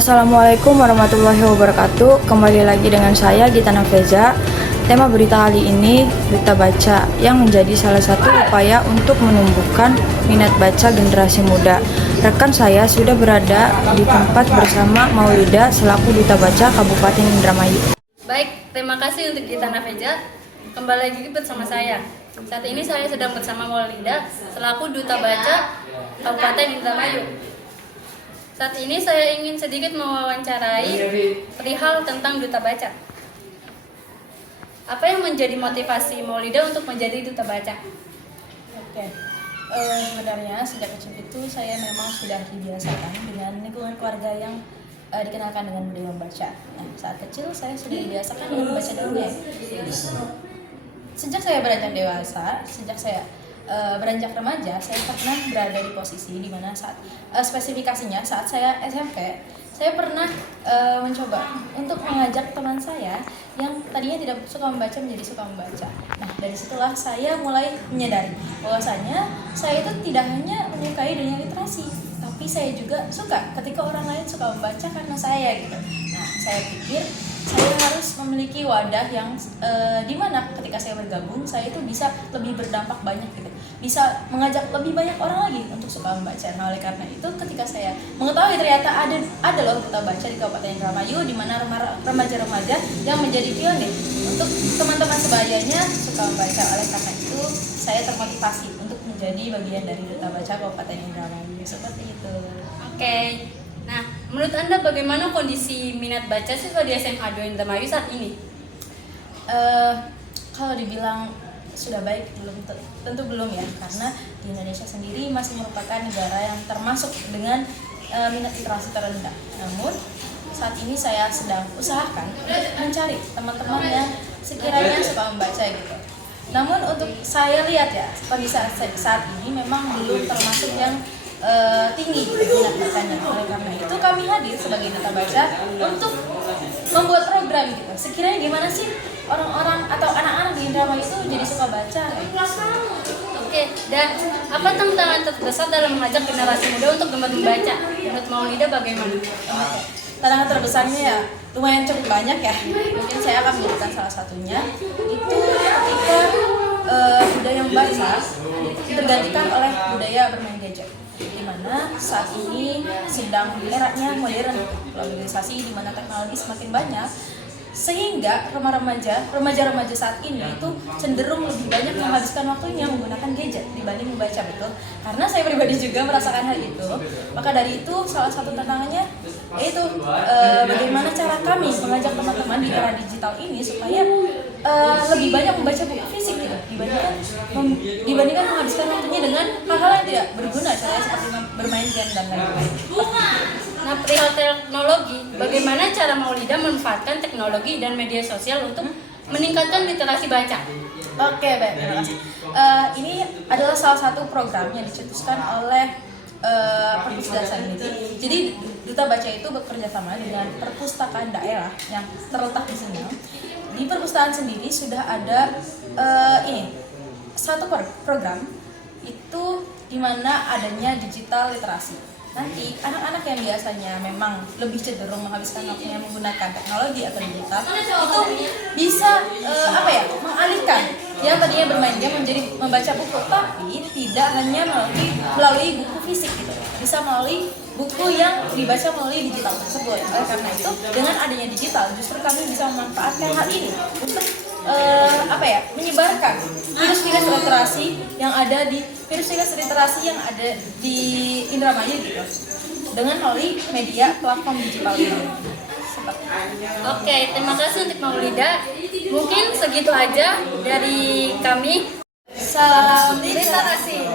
Assalamualaikum warahmatullahi wabarakatuh. Kembali lagi dengan saya Gita Nafeza. Tema berita kali ini berita baca yang menjadi salah satu upaya untuk menumbuhkan minat baca generasi muda. Rekan saya sudah berada di tempat bersama Maulida selaku Duta Baca Kabupaten Indramayu. Baik, terima kasih untuk Gita Nafeza. Kembali lagi bersama saya. Saat ini saya sedang bersama Maulida selaku Duta Baca Kabupaten Indramayu. Saat ini saya ingin sedikit mewawancarai perihal tentang Duta Baca. Apa yang menjadi motivasi Maulida untuk menjadi Duta Baca? Oke, sebenarnya sejak kecil itu saya memang sudah dibiasakan dengan lingkungan keluarga yang dikenalkan dengan budaya membaca. Nah, saat kecil saya sudah dibiasakan dengan membaca dongeng. Sejak saya beranjak dewasa, sejak saya beranjak remaja, saya pernah berada di posisi di mana saat spesifikasinya saat saya SMP, saya pernah mencoba untuk mengajak teman saya yang tadinya tidak suka membaca menjadi suka membaca. Nah, dari situlah saya mulai menyadari bahwasanya saya itu tidak hanya menyukai dunia literasi, tapi saya juga suka ketika orang lain suka membaca karena saya gitu. Nah, saya pikir saya harus memiliki wadah yang dimana ketika saya bergabung, saya itu bisa lebih berdampak banyak gitu, bisa mengajak lebih banyak orang lagi untuk suka membaca. Nah, oleh karena itu ketika saya mengetahui ternyata ada loh Duta Baca di Kabupaten Indramayu di mana remaja-remaja yang menjadi pionir untuk teman-teman sebayanya suka membaca. Oleh karena itu saya termotivasi untuk menjadi bagian dari Duta Baca Kabupaten Indramayu seperti itu. Oke. Nah, menurut Anda bagaimana kondisi minat baca siswa di SMA 2 Indramayu saat ini? Kalau dibilang sudah baik, tentu belum ya, karena di Indonesia sendiri masih merupakan negara yang termasuk dengan minat literasi terendah. Namun saat ini saya sedang usahakan untuk mencari teman-teman yang sekiranya suka membaca gitu. Namun untuk saya lihat ya, kondisi saat ini memang belum termasuk yang tinggi minat bacanya. Oleh karena itu kami hadir sebagai Duta Baca untuk membuat program gitu. Sekiranya gimana sih orang-orang atau anak-anak di Indramayu itu jadi suka baca? Oke, dan apa tantangan terbesar dalam mengajak generasi muda untuk gemar membaca? Menurut Maulida bagaimana? Oke. Tantangan terbesarnya ya lumayan cukup banyak ya. Mungkin saya akan menyebutkan salah satunya itu ketika budaya membaca tergantikan oleh budaya bermain gadget, di mana saat ini sedang eranya modern, globalisasi, di mana teknologi semakin banyak, sehingga remaja-remaja saat ini itu cenderung lebih banyak menghabiskan waktunya menggunakan gadget dibanding membaca, betul? Karena saya pribadi juga merasakan hal itu. Maka dari itu salah satu tantangannya yaitu bagaimana cara kami mengajak teman-teman di era digital ini supaya lebih banyak membaca buku fisik gitu, dibandingkan menghabiskan waktunya dengan hal-hal yang tidak berguna, seperti bermain game dan lain-lain. Nah, perihal teknologi, bagaimana cara Maulida memanfaatkan teknologi dan media sosial untuk meningkatkan literasi baca? Oke, baik, terima kasih. Ini adalah salah satu program yang dicetuskan oleh Perpus Dasar ini. Jadi Duta Baca itu bekerja sama dengan perpustakaan daerah yang terletak di sini. Di perpustakaan sendiri sudah ada satu program itu di mana adanya digital literasi. Nanti anak-anak yang biasanya memang lebih cenderung menghabiskan waktunya menggunakan teknologi atau digital itu bisa mengalihkan yang tadinya bermain game menjadi membaca buku, tapi tidak hanya melalui buku fisik gitu, bisa melalui buku yang dibaca melalui digital tersebut. Oleh karena itu dengan adanya digital justru kami bisa memanfaatkan hal ini untuk menyebarkan virus-virus literasi yang ada di Indramayu gitu, dengan melalui media platform digital ini. Oke, terima kasih untuk Maulida. Mungkin segitu aja dari kami. Salam Literasi.